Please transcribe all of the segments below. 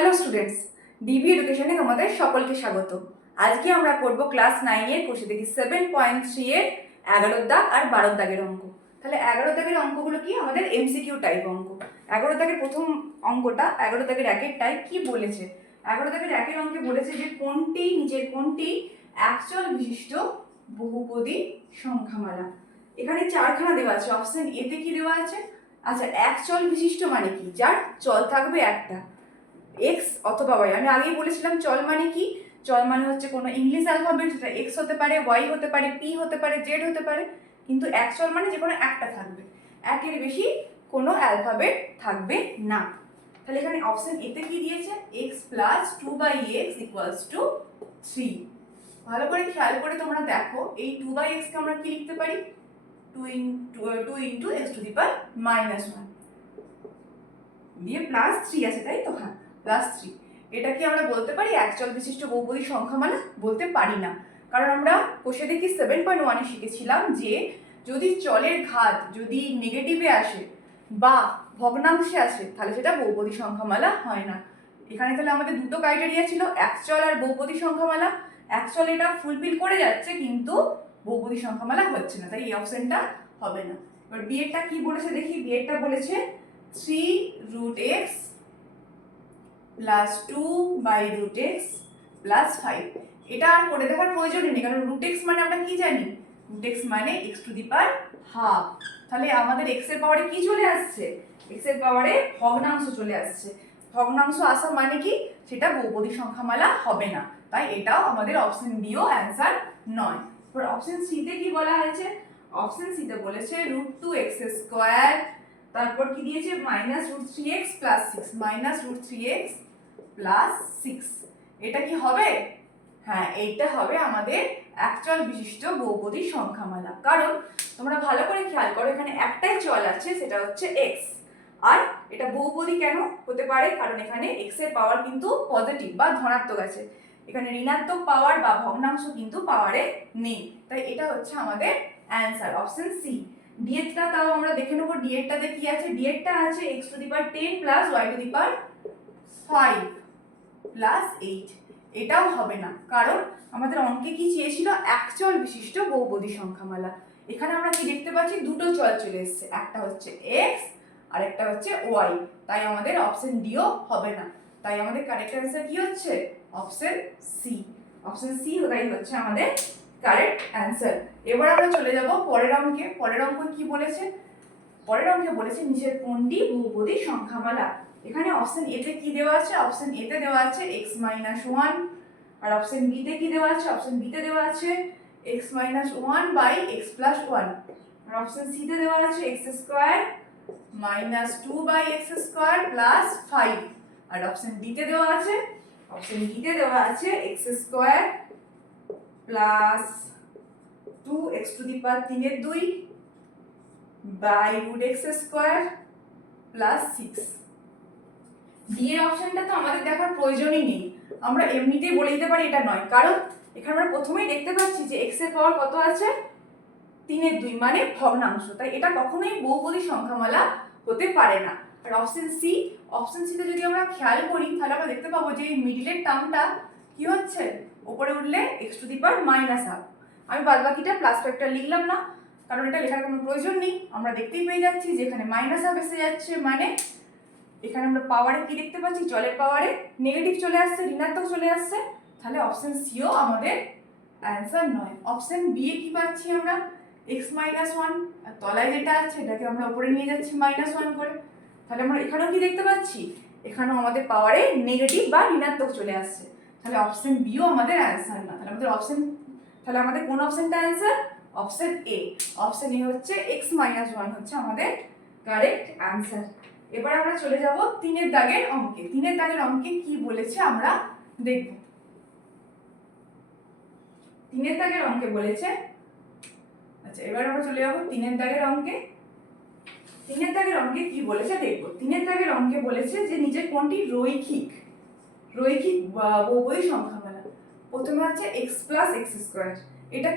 Hello students, DB এডুকেশনে তোমাদের সকলকে স্বাগত। আজকে আমরা করব ক্লাস 9-এর কোষে দেখি 7.3 এর 11 দাগ আর 12 দাগের অঙ্ক। তাহলে 11 দাগের অঙ্কগুলো কি আমাদের এমসিকিউ টাইপ অঙ্ক। 11 দাগের প্রথম অঙ্কটা 11 দাগের একের টাইপ কি বলেছে? 11 দাগের একের অঙ্কে বলেছে যে নিচের কোনটি একচল বিশিষ্ট বহুপদী সংখ্যামালা। এখানে চারখানা দেওয়া আছে। অপশন এতে কি দেওয়া আছে? আচ্ছা, একচল বিশিষ্ট মানে কি? যার চল থাকবে একটা, এক্স অথবা ওয়াই। আমি আগেই বলেছিলাম চল মানে কি? চল মানে হচ্ছে কোনো ইংলিশ অ্যালফাবেট, সেটা এক্স হতে পারে, ওয়াই হতে পারে, পি হতে পারে, জেড হতে পারে, কিন্তু এক চল মানে যে কোনো একটা থাকবে, একের বেশি কোনো অ্যালফাবেট থাকবে না। তাহলে এখানে অপশন এতে কি দিয়েছে? X plus 2/x equals to 3। ভালো করে খেয়াল করে তোমরা দেখো, এই 2/x কে আমরা কি লিখতে পারি? 2 ইন্টু এক্স টু দি পাওয়ার -1 দিয়ে প্লাস 3 আছে, তাই তো? হ্যাঁ, প্লাস 3। এটা কি আমরা বলতে পারি একচল বিশিষ্ট বহুপদী সংখ্যামালা? বলতে পারি না, কারণ আমরা কোষে দেখি 7.1-এ শিখেছিলাম যে যদি চলের ঘাত যদি নেগেটিভে আসে বা ভগ্নাংশে আসে তাহলে সেটা বহুপদী সংখ্যামালা হয় না। এখানে তাহলে আমাদের দুটো ক্রাইটেরিয়া ছিল, একচল আর বহুপদী সংখ্যামালা। একচল এটা ফুলফিল করে যাচ্ছে, কিন্তু বহুপদী সংখ্যামালা হচ্ছে না, তাই এই অপশনটা হবে না। এবার বি এরটা কি বলেছে দেখি। বি এরটা বলেছে 3√x প্লাস 2/√x প্লাস 5। এটা আর করে দেখার প্রয়োজনই নেই, কারণ √x মানে আমরা কি জানি? √x মানে x to the power half. তাহলে আমাদের x এর পাওয়ারে কি চলে আসছে? x এর পাওয়ারে ভগ্নাংশ চলে আসছে। ভগ্নাংশ আসা মানে কি? সেটা বহুপদী সংখ্যামালা হবে না, তাই এটাও আমাদের অপশন ডিও অ্যান্সার নয়। এবার অপশন সি তে কি বলা হয়েছে? অপশন সি তে বলেছে √2x², তারপর কি দিয়েছে? -√3x plus 6, -√3x plus 6। এটা কি হবে? হ্যাঁ, এইটা হবে আমাদের একচল বিশিষ্ট বহুপদী সংখ্যামালা। কারণ তোমরা ভালো করে খেয়াল করো, এখানে একটাই চল আছে, সেটা হচ্ছে x। আর এটা বহুপদী কেন হতে পারে? কারণ এখানে x এর পাওয়ার কিন্তু পজিটিভ বা ধনাত্মক আছে, এখানে ঋণাত্মক পাওয়ার বা ভগ্নাংশ কিন্তু পাওয়ারে নেই, তাই এটা হচ্ছে আমাদের অ্যান্সার, অপশন সি। ডি এরটা তাও আমরা দেখে নেবো। ডি এরটাতে কি আছে? ডি এরটা আছে x to the power 10 plus y two the power 5 plus 8। এটাও হবে না, কারণ আমাদের অঙ্কে কি চেয়েছিল? একচল বিশিষ্ট বহুপদী সংখ্যামালা। এখানে আমরা কি দেখতে পাচ্ছি? দুটো চল চলে এসেছে, একটা হচ্ছে x আর একটা হচ্ছে y, তাই আমাদের অপশন ডিও হবে না। তাই আমাদের কারেক্ট অ্যান্সার কি হচ্ছে? Option C. অপশন সি ওটাই হচ্ছে আমাদের কারেক্ট অ্যান্সার। এবার আমরা চলে যাব পরের অঙ্কে। পরের অঙ্ক কি বলেছে? পরের অঙ্কে বলেছে নিচের কোনটি বহুপদী সংখ্যামালা। এখানে অপশন এ তে কি দেওয়া আছে? অপশন এ তে দেওয়া আছে x-1, আর অপশন বি তে কি দেওয়া আছে? অপশন বি তে দেওয়া আছে x-1/x + 1, আর অপশন সি তে দেওয়া আছে x² -2/x² + 5, আর অপশন ডি তে দেওয়া আছে x² + 2x two the power 3/2 √x² plus 6। D এর অপশনটা তো আমাদের দেখার প্রয়োজনই নেই, আমরা এমনিতেই বলে দিতে পারি এটা নয়, কারণ এখানে আমরা প্রথমেই দেখতে পাচ্ছি যে x এর পাওয়ার কত আছে? 3/2 মানে ভগ্নাংশ, তাই এটা কখনোই বহুপদী সংখ্যামালা হতে পারে না। আর অপশন সি তে যদি আমরা খেয়াল করি তাহলে আমরা দেখতে পাবো যে এই মিডলের টার্মটা কি হচ্ছে? উপরে উঠলে x টু দি পাওয়ার -1/2। আমি বাদবাকিটা প্লাস ফ্যাক্টর লিখলাম না, কারণ এটা লেখার কোনো প্রয়োজন নেই, আমরা দেখতেই পেয়ে যাচ্ছি যে এখানে -1/2 এসে যাচ্ছে, মানে এখানে আমরা পাওয়ারে কি দেখতে পাচ্ছি? চলের পাওয়ারে নেগেটিভ চলে আসছে, ঋণাত্মক চলে আসছে, তাহলে অপশন সিও আমাদের অ্যান্সার নয়। অপশন বি এ কি পাচ্ছি আমরা? x-1, আর তলায় যেটা আছে এটাকে আমরা উপরে নিয়ে যাচ্ছি -1 করে, তাহলে আমরা এখানেও কি দেখতে পাচ্ছি? এখানেও আমাদের পাওয়ারে নেগেটিভ বা ঋণাত্মক চলে আসছে, তাহলে অপশন বিও আমাদের অ্যান্সার না। তাহলে আমাদের কোন অপশনটা answer? Option A. Option A হচ্ছে x-1 হচ্ছে আমাদের কারেক্ট অ্যান্সার। এবার আমরা চলে যাব 3-এর দাগের অঙ্কে। 3-এর দাগের অঙ্কে কি বলেছে আমরা দেখব। 3-এর দাগের অঙ্কে বলেছে, আচ্ছা এবার আমরা চলে যাব 3-এর দাগের অঙ্কে। 3-এর দাগের অঙ্কে কি বলেছে দেখব। 3-এর দাগের অঙ্কে বলেছে যে নিচে কোনটি রৈখিক বহুপদী সংখ্যামালা। প্রথমে আছে x + x², এটা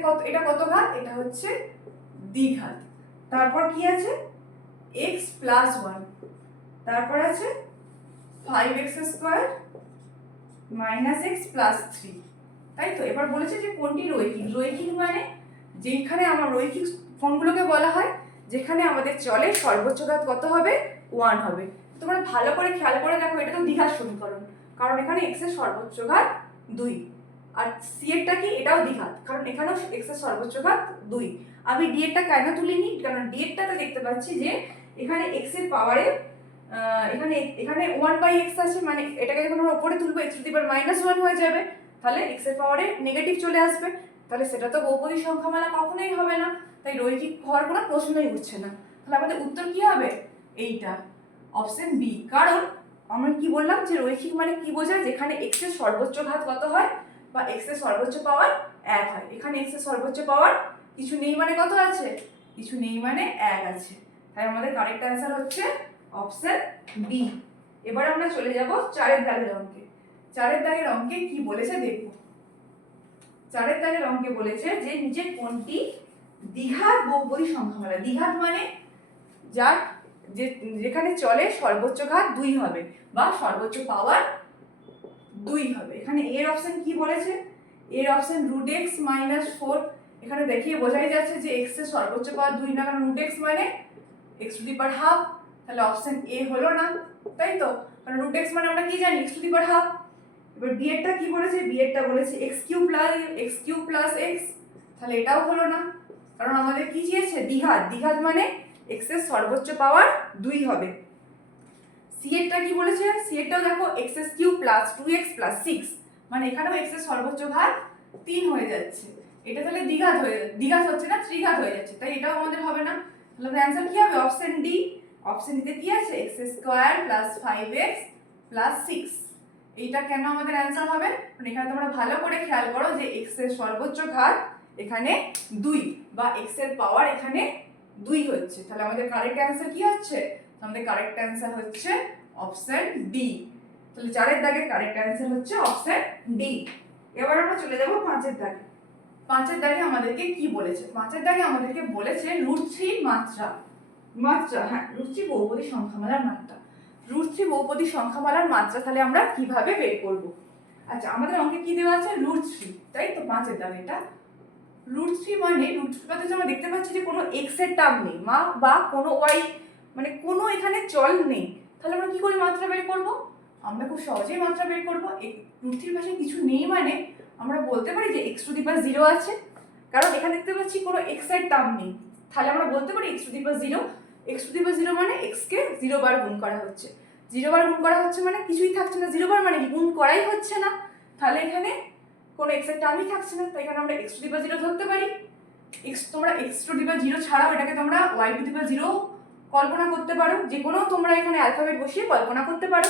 কত ঘাত? এটা হচ্ছে দ্বিঘাত। তারপর কি আছে? x + 1, তারপর আছে 5x square minus x plus 3, তাই তো। এবার বলেছে যে কোনটি রৈখিক। রৈখিক মানে যেখানে আমার রৈখিক কোনগুলোকে বলা হয় যেখানে আমাদের চলে সর্বোচ্চ ঘাত কত হবে, 1 হবে। তোমরা ভালো করে খেয়াল করে দেখো, এটা তো দ্বিঘাত সমীকরণ, কারণ এখানে x এর সর্বোচ্চ ঘাত 2, আর c এরটা কি, এটাও দ্বিঘাত, কারণ এখানেও x এর সর্বোচ্চ ঘাত 2। আমি d এরটা কেন তুলিনি, কারণ d এরটাতে দেখতে পাচ্ছি যে এখানে x এর পাওয়ারে এখানে এখানে 1/x আছে, মানে এটাকে যখন আমরা উপরে তুলবো x টু দি পাওয়ার -1 হয়ে যাবে, তাহলে x এর পাওয়ারে নেগেটিভ চলে আসবে, তাহলে সেটা তো বহুপদী সংখ্যামালা কখনোই হবে না, তাই রৈখিক হওয়ার কোনো প্রশ্নই উঠছে না। তাহলে আমাদের উত্তর কি হবে, এইটা অপশন বি। কারণ আমরা কি বললাম যে রৈখিক মানে কি বোঝায়, যেখানে x এর সর্বোচ্চ ঘাত কত হয় বা x এর সর্বোচ্চ পাওয়ার 1 হয়। এখানে x এর সর্বোচ্চ পাওয়ার কিছু নেই মানে কত আছে, কিছু নেই মানে 1 আছে, তাই আমাদের কারেক্ট অ্যান্সার হচ্ছে অপশন বি। এবার আমরা চলে যাব 4 দাগের অঙ্কে। 4 দাগের অঙ্কে কি বলেছে দেখো। 4 দাগের অঙ্কে বলেছে যে নিচে কোনটি দ্বিঘাত বহুপদী সংখ্যামালা। দ্বিঘাত মানে যার যেখানে চলে সর্বোচ্চ ঘাত 2 হবে বা সর্বোচ্চ পাওয়ার 2 হবে। এখানে এর অপশন কি বলেছে, এর অপশন √x - 4। এখানে দেখিয়ে বোঝাই যাচ্ছে যে x এর সর্বোচ্চ পাওয়ার 2 না, কারণ √x মানে x to the power half, তাহলে অপশন এ হলো না, তাই তো, কারণ √x মানে আমরা কি জানি, x to the power half. এবার বি এরটা কি বলেছে, বি এরটা বলেছে x³ + x, তাহলে এটাও হলো না, কারণ আমাদের কি চেয়েছে, দ্বিঘাত। দ্বিঘাত মানে x এর সর্বোচ্চ পাওয়ার 2 হবে। সি এরটা কি বলেছে, সি এরটাও দেখো x³ + 2x + 6, মানে এখানেও x এর সর্বোচ্চ ঘাত 3 হয়ে যাচ্ছে, এটা তাহলে দ্বিঘাত হচ্ছে না, ত্রিঘাত হয়ে যাচ্ছে, তাই এটাও আমাদের হবে না। তাহলে অ্যানসার কি হবে, অপশন ডি। অপশন ডিতে কি আছে, x² + 5x + 6। এইটা কেন আমাদের অ্যানসার হবে, মানে এখানে তোমরা ভালো করে খেয়াল করো যে x এর সর্বোচ্চ ঘাত এখানে 2 বা x এর পাওয়ার এখানে 2 হচ্ছে, তাহলে আমাদের কারেক্ট অ্যানসার কি হচ্ছে, আমাদের কারেক্ট অ্যানসার হচ্ছে অপশন ডি। তাহলে 4 দাগের কারেক্ট অ্যানসার হচ্ছে অপশন ডি। এবার আমরা চলে যাব 5 দাগে। 5 দাগে আমাদেরকে কি বলেছে, 5 দাগে আমাদেরকে বলেছে √3 মাত্রা। হ্যাঁ, √3 বহুপদী সংখ্যামালার মাত্রা। √3 বহুপদী সংখ্যামালার মাত্রা তাহলে আমরা কিভাবে বের করব। আচ্ছা, আমাদের অঙ্কে কি দেওয়া আছে, √3, তাই তো। 5 দাগে এটা √3 মানে √3 আমরা দেখতে পাচ্ছি যে কোনো x এর টার্ম নেই বা কোনো y, মানে কোনো এখানে চল নেই, তাহলে আমরা কি করে মাত্রা বের করব, আমরা খুব সহজেই মাত্রা বের করব। √3 পাশে কিছু নেই মানে আমরা বলতে পারি যে x টু দি পাওয়ার 0 আছে, কারণ এখানে দেখতে পাচ্ছি কোনো x এর টার্ম নেই, তাহলে আমরা বলতে পারি x to the power 0। x to the power 0 মানে x কে 0 বার গুণ করা হচ্ছে, 0 বার গুণ করা হচ্ছে মানে কিছুই থাকছে না, 0 বার মানে গুণ করাই হচ্ছে না, তাহলে এখানে কোনো x এর টার্মই থাকছে না, তাই এখানে আমরা x টু দি পাওয়ার 0 ধরতে পারি। তোমরা x টু দি পাওয়ার 0 ছাড়াও এটাকে তোমরা y টু দি পাওয়ার 0 কল্পনা করতে পারো, যে কোনো তোমরা এখানে অ্যালফাবেট বসিয়ে কল্পনা করতে পারো,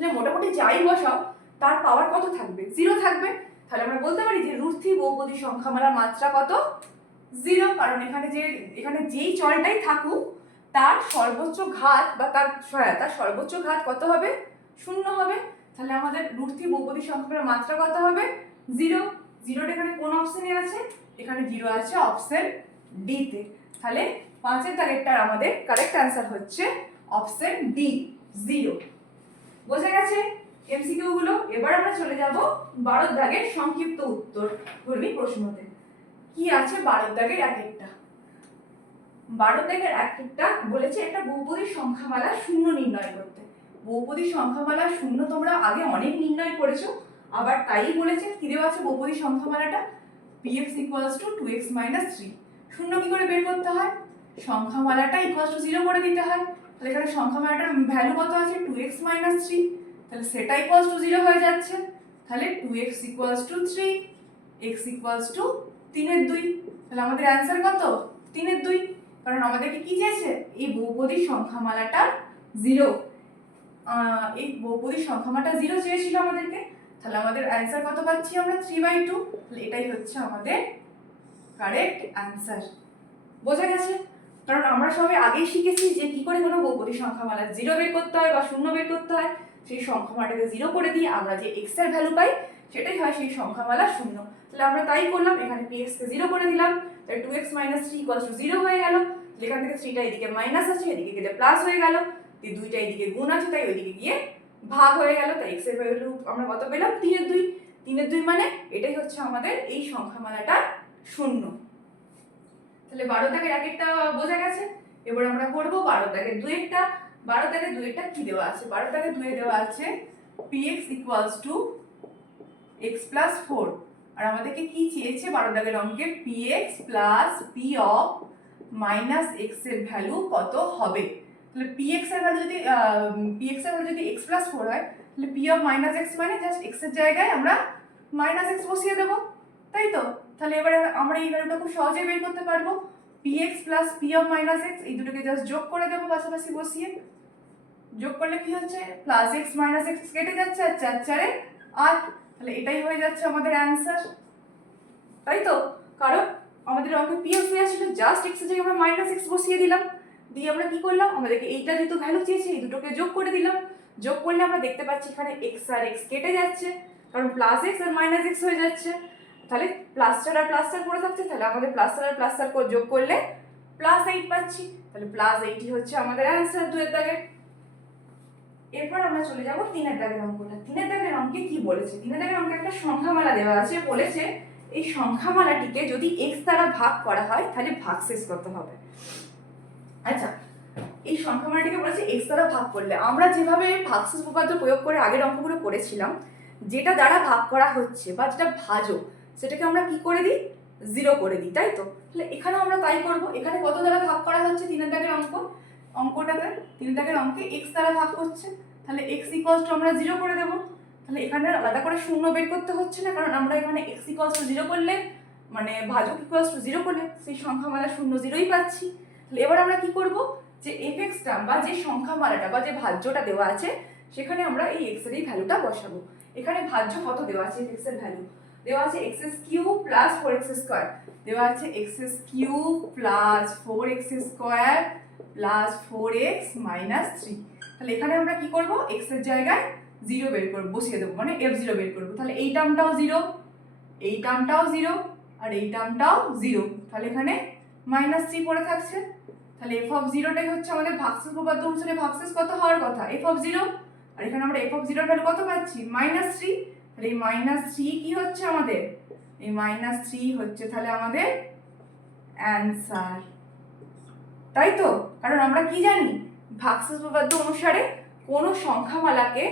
যে মোটামুটি যাই বসাও তার পাওয়ার কত থাকবে, 0 থাকবে, তাহলে আমরা বলতে পারি যে √3 বহুপদী সংখ্যামালার মাত্রা কত, 0, কারণ এখানে যেই চলটাই থাকুক তার সর্বোচ্চ ঘাত বা তার সর্বোচ্চ ঘাত কত হবে, 0 হবে, তাহলে আমাদের √3 বহুপদী সংখ্যামালার মাত্রা কত হবে, 0। 0 এখানে কোন অপশনে আছে, এখানে 0 আছে অপশন ডি তে, তাহলে 5 দাগেরটার আমাদের কারেক্ট অ্যান্সার হচ্ছে অপশন ডি, 0। বোঝা গেছে এমসিকিউ গুলো। এবার আমরা চলে যাব 12 দাগের সংক্ষিপ্ত উত্তর ধর্মী প্রশ্নতে। কি আছে 12 দাগের এক একটা, 12 দাগের এক একটা বলেছে একটা বহুপদী সংখ্যামালা শূন্য নির্ণয় করতে। বহুপদী সংখ্যামালা শূন্য তোমরা আগে অনেক নির্ণয় করেছো, আবার তাই বলেছে কি দেওয়া আছে বহুপদী সংখ্যামালাটা, px = 2x - 3। শূন্য কি করে বের করতে হয়, সংখ্যামালাটা = 0 করে দিতে হয়, তাহলে এখানে সংখ্যামালাটার ভ্যালু কত আছে, 2x - 3, তাহলে সেটা = 0 হয়ে যাচ্ছে, তাহলে 2x = 3, x = 3/2, তাহলে আমাদের অ্যানসার কত, 3/2, কারণ আমাদেরকে কি চেয়েছে, এই বহুপদী সংখ্যামালাটা 0, এই বহুপদী সংখ্যামালাটা 0 চেয়েছিল আমাদেরকে, তাহলে আমাদের অ্যানসার কত পাচ্ছি আমরা, 3/2, তাহলে এটাই হচ্ছে আমাদের কারেক্ট অ্যানসার। বোঝা গেছে, কারণ আমরা সবাই আগেই শিখেছি যে কি করে কোনো বহুপদী সংখ্যামালা 0 বের করতে হয় বা শূন্য বের করতে হয়, সেই সংখ্যামালাটাকে 0 করে দিয়ে আমরা যে x এর ভ্যালু পাই সেটাই হয় সেই সংখ্যামালা শূন্য, তাহলে আমরা তাই করলাম, এখানে px কে 0 করে দিলাম, তাই 2x - 3 = 0 হয়ে গেল, এখান থেকে 3টা এদিকে মাইনাস আছে, এদিকে গেলে প্লাস হয়ে গেল, এই দুইটা এদিকে গুণ আছে, তাই ওইদিকে গিয়ে ভাগ হয়ে গেল, তাই এক্স এর ভ্যালু আমরা কত পেলাম 3/2। 3/2 মানে এটাই হচ্ছে আমাদের এই সংখ্যামালাটার শূন্য। তাহলে 12 দাগের একেরটা বোঝা গেছে। এবার আমরা করব 12 দাগের দুইয়েরটা। 12 দাগের দুইয়েরটা কি দেওয়া আছে? 12 দাগের দুইয়ে দেওয়া আছে px = x + 4। আর আমাদেরকে কি চেয়েছে 12 দাগের অঙ্কে? px + p of -x এর ভ্যালু কত হবে। তাহলে px এর ভ্যালু যদি x + 4 হয়, তাহলে p of -x মানে জাস্ট x এর জায়গায় আমরা -x বসিয়ে দেব, তাই তো? তাহলে এবারে আমরা এই ভ্যালুটা খুব সহজেই বের করতে পারবো। px + p of -x এই দুটোকে জাস্ট যোগ করে দেব পাশাপাশি বসিয়ে। যোগ করলে কি হচ্ছে? +x - x কেটে যাচ্ছে, আর 4 4 8। তাহলে এটাই হয়ে যাচ্ছে আমাদের অ্যানসার, তাই তো? কারণ আমাদের অঙ্কে px দেওয়া ছিল, জাস্ট x এর জায়গায় আমরা -x বসিয়ে দিলাম। দিয়ে আমরা কি করলাম? আমাদেরকে এইটা যেহেতু ভ্যালু চেয়েছে, এই দুটোকে যোগ করে দিলাম। যোগ করলে আমরা দেখতে পাচ্ছি এখানে x আর x কেটে যাচ্ছে, কারণ +x আর -x হয়ে যাচ্ছে। তাহলে +4 আর +4 পড়ে থাকছে, তাহলে আমাদের +4 আর +4 যোগ করলে +8 পাচ্ছি। তাহলে +8ই হচ্ছে আমাদের অ্যানসার 2 এর দাগে। এরপর আমরা চলে যাব 3 এর দাগের অঙ্কটা। 3 এর দাগের অঙ্কে কি বলেছে? 3 এর দাগের অঙ্কে একটা সংখ্যামালা দেওয়া আছে, বলেছে এই সংখ্যামালাটিকে যদি x দ্বারা ভাগ করা হয় তাহলে ভাগশেষ কত হবে। আচ্ছা, এই সংখ্যামালাটিকে বলেছে x দ্বারা ভাগ করলে আমরা যেভাবে ভাগশেষ উপপাদ্য প্রয়োগ করে আগের অঙ্কগুলো করেছিলাম, যেটা দ্বারা ভাগ করা হচ্ছে বা যেটা ভাজক, সেটাকে আমরা কি করে দিই? 0 করে দিই, তাই তো? তাহলে এখানে আমরা তাই করব। এখানে কত দ্বারা ভাগ করা হচ্ছে? 3 এর দাগের অঙ্কটাকে 3 এর দাগের অঙ্কে x দ্বারা ভাগ করছে, তাহলে x = আমরা 0 করে দেব। তাহলে এখানে আলাদা করে শূন্য বের করতে হচ্ছে না, কারণ আমরা এখানে x = 0 করলে, মানে ভাজক = 0 করলে সেই সংখ্যামালা শূন্য 0ই পাচ্ছি। তাহলে এবার আমরা কি করব? যে fx-টা বা যে সংখ্যামালাটা বা যে ভাজ্যটা দেওয়া আছে, সেখানে আমরা এই x এর এই ভ্যালুটা বসাবো। এখানে ভাজ্য কত দেওয়া আছে? fx এর ভ্যালু দেওয়া আছে x³ + 4x² দেওয়া আছে x³ + 4x² + 4x - 3। তাহলে এখানে আমরা কি করব? x এর জায়গায় 0 বের করব, বসিয়ে দেব, মানে f0 বের করব। তাহলে এই টার্মটাও 0, এই টার্মটাও 0, আর এই টার্মটাও 0। তাহলে এখানে -3 পড়ে থাকছে। তাহলে f(0)টাই হচ্ছে আমাদের ভাগশেষ উপপাদ্য অনুসারে ভাগশেষ কত হওয়ার কথা? f(0), আর এখানে আমরা f(0) এর ভ্যালু কত পাচ্ছি? -3। তাহলে এই -3 কি হচ্ছে আমাদের? এই -3 হচ্ছে তাহলে আমাদের অ্যানসার, তাই তো? কারণ আমরা কি জানি? ভাগশেষ উপপাদ্য অনুসারে কোনো সংখ্যামালাকে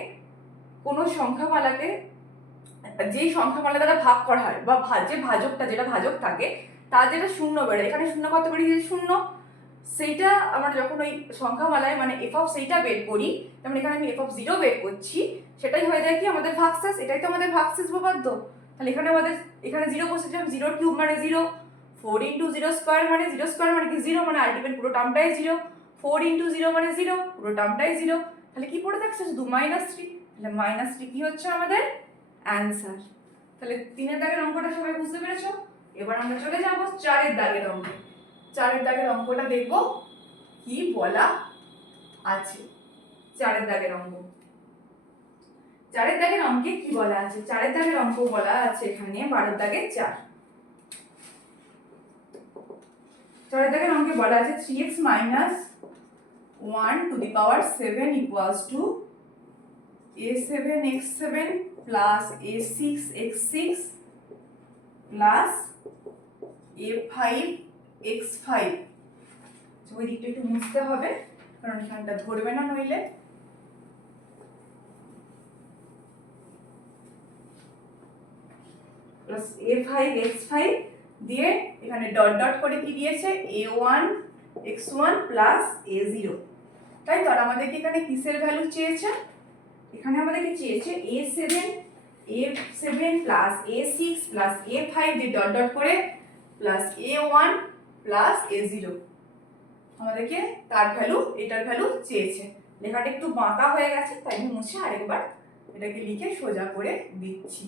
যেই সংখ্যামালা দ্বারা ভাগ করা হয় বা যে ভাজকটা, যেটা ভাজক থাকে তার যেটা শূন্য বেরোয়, এখানে শূন্য কত বেরিয়েছে? 0। সেইটা আমরা যখন ওই সংখ্যামালায় মানে সেইটা বের করি, যেমন এখানে আমি f(0) বের করছি, সেটাই হয়ে যায় কি আমাদের ভাগশেষ। এটাই তো আমাদের ভাগশেষ উপপাদ্য। তাহলে এখানে 0 বসেছিলাম, 0³ মানে 0, 4 × 0² মানে 0² মানে কি 0, মানে আলটিমেট পুরো টার্মটাই 0, 4 × 0 মানে 0, পুরো টার্মটাই 0। তাহলে কি পড়ে থাকছে? শুধু -3। তাহলে -3 কি হচ্ছে আমাদের অ্যানসার। তাহলে 3 এর দাগের অঙ্কটা সবাই বুঝতে পেরেছো? এবার আমরা চলে যাব 4 এর দাগের অঙ্কে। 4 এর দাগের অঙ্কটা দেখব কি বলা আছে। 4 এর দাগের অঙ্ক, 4 এর দাগের অঙ্কে কি বলা আছে? 4 এর দাগের অঙ্ক বলা আছে এখানে 12 দাগের 4। 4 এর দাগের অঙ্কে বলা আছে 3x - 1⁷ = a7x7 + a6x6 + a5x5। ওই দিকটা একটু মুছতে হবে, কারণ এখানটা ধরবে না নইলে। a5x5 দিয়ে এখানে ডট ডট করে কি দিয়েছে? a1x1 + a0, তাই তো? আর আমাদেরকে এখানে কিসের ভ্যালু চেয়েছে? এখানে আমাদেরকে চেয়েছে a7 + a6 + a5 দিয়ে ডট ডট করে +a1 + a0, আমাদেরকে তার ভ্যালু, এটার ভ্যালু চেয়েছে। লেখাটা একটু বাঁকা হয়ে গেছে, তাই আমি মুছে আরেকবার এটাকে লিখে সোজা করে দিচ্ছি।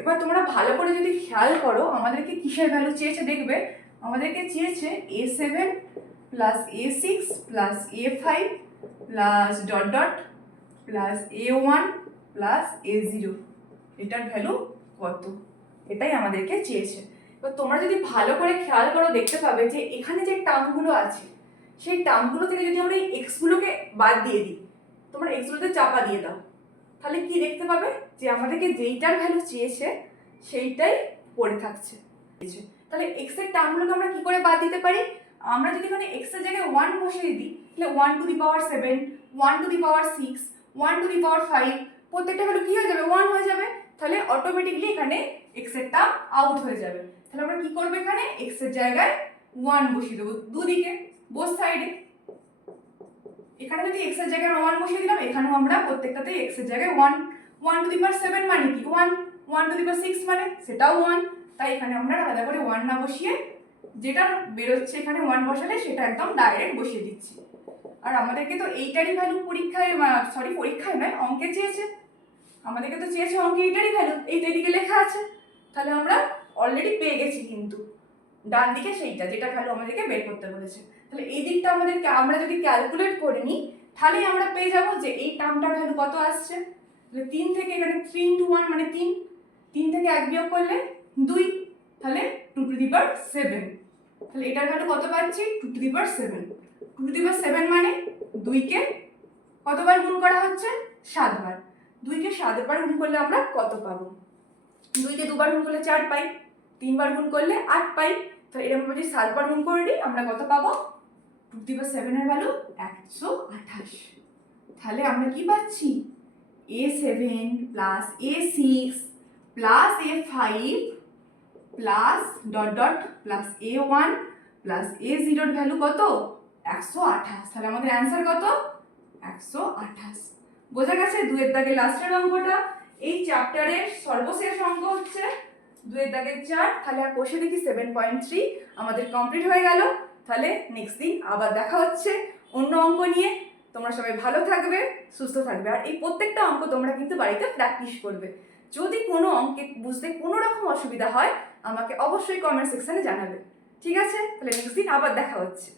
এবার তোমরা ভালো করে যদি খেয়াল করো, আমাদেরকে কিসের ভ্যালু চেয়েছে দেখবে। আমাদেরকে চেয়েছে a7 + a6 + a5 + dot dot +a1 + a0, এটার ভ্যালু কত? এটাই আমাদেরকে চেয়েছে। এবার তোমরা যদি ভালো করে খেয়াল করো, দেখতে পাবে যে এখানে যে টার্মগুলো আছে সেই টার্মগুলো থেকে যদি আমরা এই এক্সগুলোকে বাদ দিয়ে দিই, তোমরা এক্সগুলোতে চাপা দিয়ে দাও, তাহলে কি দেখতে পাবে যে আমাদেরকে যেইটার ভ্যালু চেয়েছে সেইটাই পড়ে থাকছে। তাহলে এক্স এর টার্মগুলোকে আমরা কি করে বাদ দিতে পারি? আমরা যদি এখানে এক্স এর জায়গায় 1 বসিয়ে দিই, তাহলে 1 to the power 7, 1 to the power 6, 1 to the power 5, প্রত্যেকটা ভ্যালু কি হয়ে যাবে? 1 হয়ে যাবে। তাহলে অটোমেটিকলি এখানে এক্স এর টার্ম আউট হয়ে যাবে। তাহলে আমরা কি করব? এখানে এক্স এর জায়গায় 1 বসিয়ে দেবো দুদিকে, বোথ সাইডে। এখানে যদি এক্স এর জায়গায় 1 বসিয়ে দিলাম, এখানেও আমরা প্রত্যেকটাতে এক্স এর জায়গায় 1, 1 টু দি পাওয়ার 7 মানে কি 1, 1 টু দি পাওয়ার 6 মানে সেটাও 1। তাই এখানে আমরা আলাদা করে 1 না বসিয়ে যেটা বেরোচ্ছে এখানে 1 বসালে সেটা একদম ডাইরেক্ট বসিয়ে দিচ্ছি। আর আমাদেরকে তো এইটারই ভ্যালু পরীক্ষায় নয়, অঙ্কে চেয়েছে। আমাদেরকে তো চেয়েছে অঙ্কে এইটারই ভ্যালু, এইটা এদিকে লেখা আছে। তাহলে আমরা অলরেডি পেয়ে গেছি কিন্তু ডান দিকে সেইটা যেটা ভ্যালু আমাদেরকে বের করতে বলেছে। তাহলে এই দিকটা আমাদেরকে আমরা যদি ক্যালকুলেট করে নিই, তাহলেই আমরা পেয়ে যাবো যে এই টার্মটার ভ্যালু কত আসছে। তাহলে 3 থেকে এখানে 3 into 1 মানে 3, 3 থেকে 1 বিয়োগ করলে 2, তাহলে 2 to the power 7। তাহলে এটার ভ্যালু কত পাচ্ছি? 2 to the power 7। 2 to the power 7 মানে 2 কে কতবার গুণ করা হচ্ছে? 7 বার। 2 কে 7 বার গুণ করলে আমরা কত পাবো? 2 কে 2 বার গুণ করলে 4 পাই, 3 বার গুণ করলে 8 পাই। তাহলে এরকম যদি 7 বার গুণ করে দিই আমরা কত পাবো? 2 to the power 7 এর ভ্যালু 128। তাহলে আমরা কি পাচ্ছি? A7 plus A6 plus A5 plus dot dot plus A1 plus A0 এর ভ্যালু কত? 128। তাহলে আমাদের অ্যান্সার কত? 128। বোঝা গেছে? 2 এর দাগের লাস্টের অঙ্কটা। এই চ্যাপ্টারের সর্বশেষ অঙ্ক হচ্ছে 2 এর দাগের 4। তাহলে আর কষে দেখি 7.3 আমাদের কমপ্লিট হয়ে গেল। তাহলে নেক্সট দিন আবার দেখা হচ্ছে অন্য অঙ্ক নিয়ে। তোমরা সবাই ভালো থাকবে, সুস্থ থাকবে। আর এই প্রত্যেকটা অঙ্ক তোমরা কিন্তু বাড়িতে প্র্যাকটিস করবে। যদি কোনো অঙ্কে বুঝতে কোনো রকম অসুবিধা হয় আমাকে অবশ্যই কমেন্ট সেকশনে জানাবে। ঠিক আছে? তাহলে নেক্সট দিন আবার দেখা হচ্ছে।